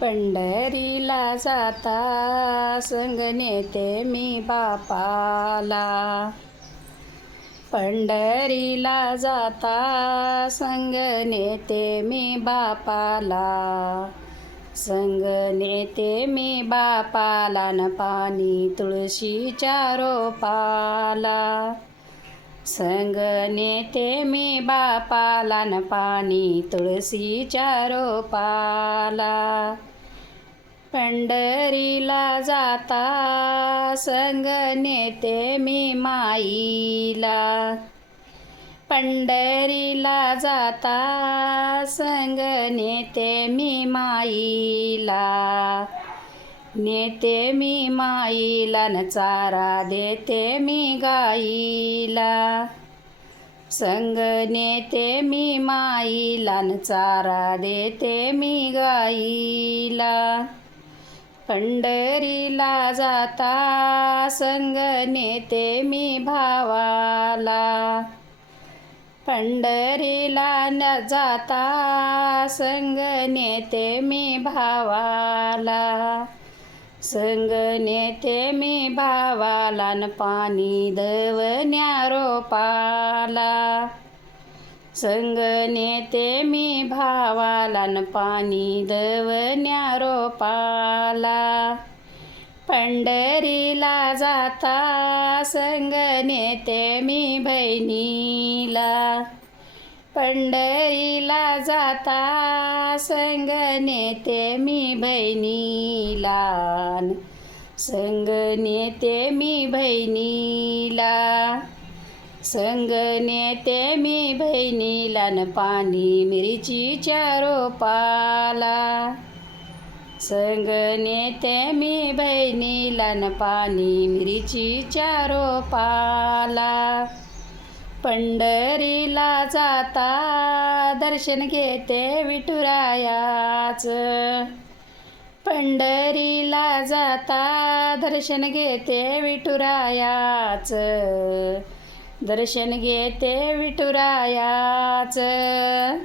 पंढरीला जाता संग नेते मी बापाला. पंढरीला जाता संग नेते मी बापाला. संग नेते मी बापाला न पाणी तुळशीच्या रोपाला. संग नेते मी बापाला न पाणी तुळशीच्या रोपाला. पंढरीला जाता संग नेते मी माईला. पंढरीला जाता संग नेते मी माईला. नेते मी माईला न चारा देते मी गाईला. संग नेते मी माईला न चारा देते मी गाईला. पंढरीला जाता संग नेते मी भावाला. पंढरीला न जाता संग नेते मी भावाला. संग नेते मी भावाला न पाणी दवण्या रोपाला. संग नेते मी भावाला न पाणी दवण्या रोपाला. पंढरीला जाता संग नेते मी बहिणीला. पंढरीला जाता संग नेते मी बहिणीला. संग नेते मी बहिणीला. संग नेते मी बहिणीला न पाणी मिरचीच्या रोपाला. संग नेते मी बहिणीला न पाणी मिरचीच्या रोपाला. पंढरीला जाता दर्शन घेते विठुरायाचं. पंढरीला जाता दर्शन घेते विठुरायाचं. दर्शन घेते विठुरायाचं.